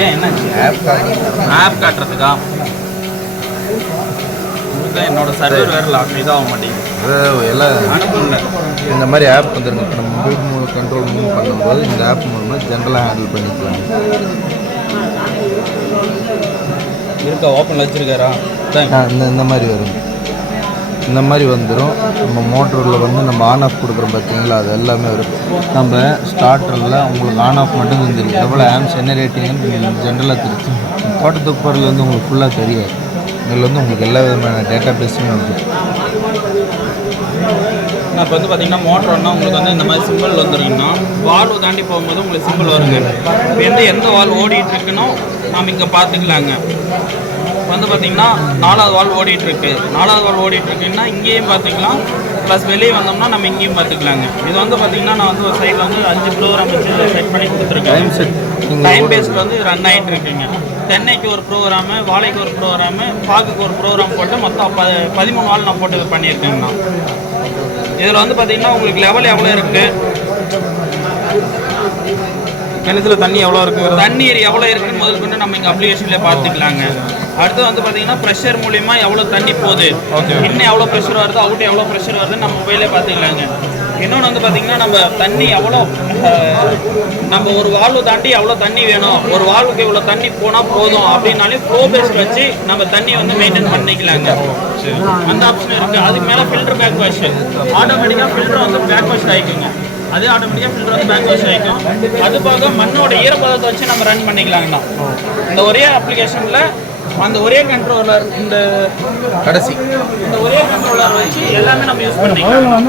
ஏன் என்னாச்சு ஆப் காட்டுறதுக்கா? என்னோட சர்வர் வேறு லாக் இதாக மாட்டேங்குது எல்லாம் அனுப்பல இந்த மாதிரி ஆப் வந்துருங்க. இப்போ நம்ம மொபைல் மூவ் கண்ட்ரோல் மூவ் பண்ணும்போது இந்த ஆப் மூலமாக ஜென்ரலாக ஹேண்டில் பண்ணிக்கலாம். இருக்கா? ஓப்பனில் வச்சிருக்காரா? இந்த இந்த மாதிரி வரும். இந்த மாதிரி வந்துடும் நம்ம மோட்டரில் வந்து நம்ம ஆன் ஆஃப் கொடுக்குறோம் பார்த்தீங்களா? அது எல்லாமே வரும். நம்ம ஸ்டார்டரில் உங்களுக்கு ஆன் ஆஃப் மட்டும் தெரியும் எவ்வளோ ஆம்ஸ் என்ன ரேட்டிங்னு ஜென்ரலாக தெரிஞ்சு தோட்டத்துக்கு போகிறதுல வந்து உங்களுக்கு ஃபுல்லாக தெரியாது. இதில் வந்து உங்களுக்கு எல்லா விதமான டேட்டா பேஸுமே வந்துடும் நான் இப்போ வந்து பார்த்தீங்கன்னா மோட்டர்னா உங்களுக்கு வந்து இந்த மாதிரி சிம்பிள் வந்துருங்கன்னா வால்வு தாண்டி போகும்போது உங்களுக்கு சிம்பிள் வருங்க. இப்போ எந்த எந்த வால் ஓடிட்டு இருக்குன்னா நாம் இங்கே பார்த்துக்கலாங்க வந்து பார்த்தீங்கன்னா நாலாவது வால் ஓடிட்டு இருக்கு நாலாவது வால் ஓடிட்டு இருக்குன்னா இங்கேயும் பார்த்துக்கலாம் ப்ளஸ் வெளியே வந்தோம்னா நம்ம இங்கேயும் பார்த்துக்கலாங்க இது வந்து பார்த்தீங்கன்னா நான் வந்து ஒரு சைடில் வந்து அஞ்சு ப்ரோக்ராம் வச்சு செட் பண்ணி கொடுத்துருக்கேன். டைம் பேஸ்ட் வந்து ரன் ஆகிட்டு இருக்குங்க தென்னைக்கு ஒரு ப்ரோக்ராமு வாழைக்கு ஒரு ப்ரோக்ராமு பாக்குக்கு ஒரு ப்ரோக்ராம் போட்டு மொத்தம் ப பதிமூணு வால் நான் போட்டு பண்ணியிருக்கேங்கண்ணா இதில் வந்து பார்த்தீங்கன்னா உங்களுக்கு லெவல் எவ்வளோ இருக்குது கிணத்துல தண்ணி எவ்வளோ இருக்குங்கிறது? தண்ணீர் எவ்வளோ இருக்குன்னு முதல் கொண்டு நம்ம இங்கே அப்ளிகேஷனில் பார்த்துக்கலாங்க. அடுத்து வந்து பார்த்தீங்கன்னா ப்ரெஷர் மூலிமா எவ்வளோ தண்ணி போகுது? இன்னும் எவ்வளோ ப்ரெஷர் வருது அவுட் எவ்வளோ ப்ரெஷர் வருதுன்னு நம்ம மொபைலே பார்த்துக்கலாங்க. இன்னொன்று வந்து பார்த்தீங்கன்னா நம்ம தண்ணி எவ்வளோ நம்ம ஒரு வால்வு தாண்டி எவ்வளோ தண்ணி வேணும்? ஒரு வால்வுக்கு இவ்வளோ தண்ணி போனால் போதும் அப்படின்னாலே ஃப்ளோ பேஸ்ட் வச்சு நம்ம தண்ணி வந்து மெயின்டைன் பண்ணிக்கலாங்க. அந்த ஆப்ஷன் இருக்குது அதுக்கு மேலே ஃபில்டர் பேக் வாஷ் ஆட்டோமேட்டிக்காக ஃபில்டர் வந்து பேக் வாஷ் ஆகிக்குங்க அதே ஆட்டோமேட்டிக்காக ஃபில்டர் வந்து பேக் வாஷ் ஆகிக்கும் அது போக மண்ணோட ஈரப்பதத்தை வச்சு நம்ம ரன் பண்ணிக்கலாங்கண்ணா. இந்த ஒரே அப்ளிகேஷனில் அந்த ஒரே கண்ட்ரோலர் இந்த கடைசி. இந்த ஒரே கண்ட்ரோலர் வச்சு எல்லாமே நம்ம யூஸ் பண்ணிக்கலாம்.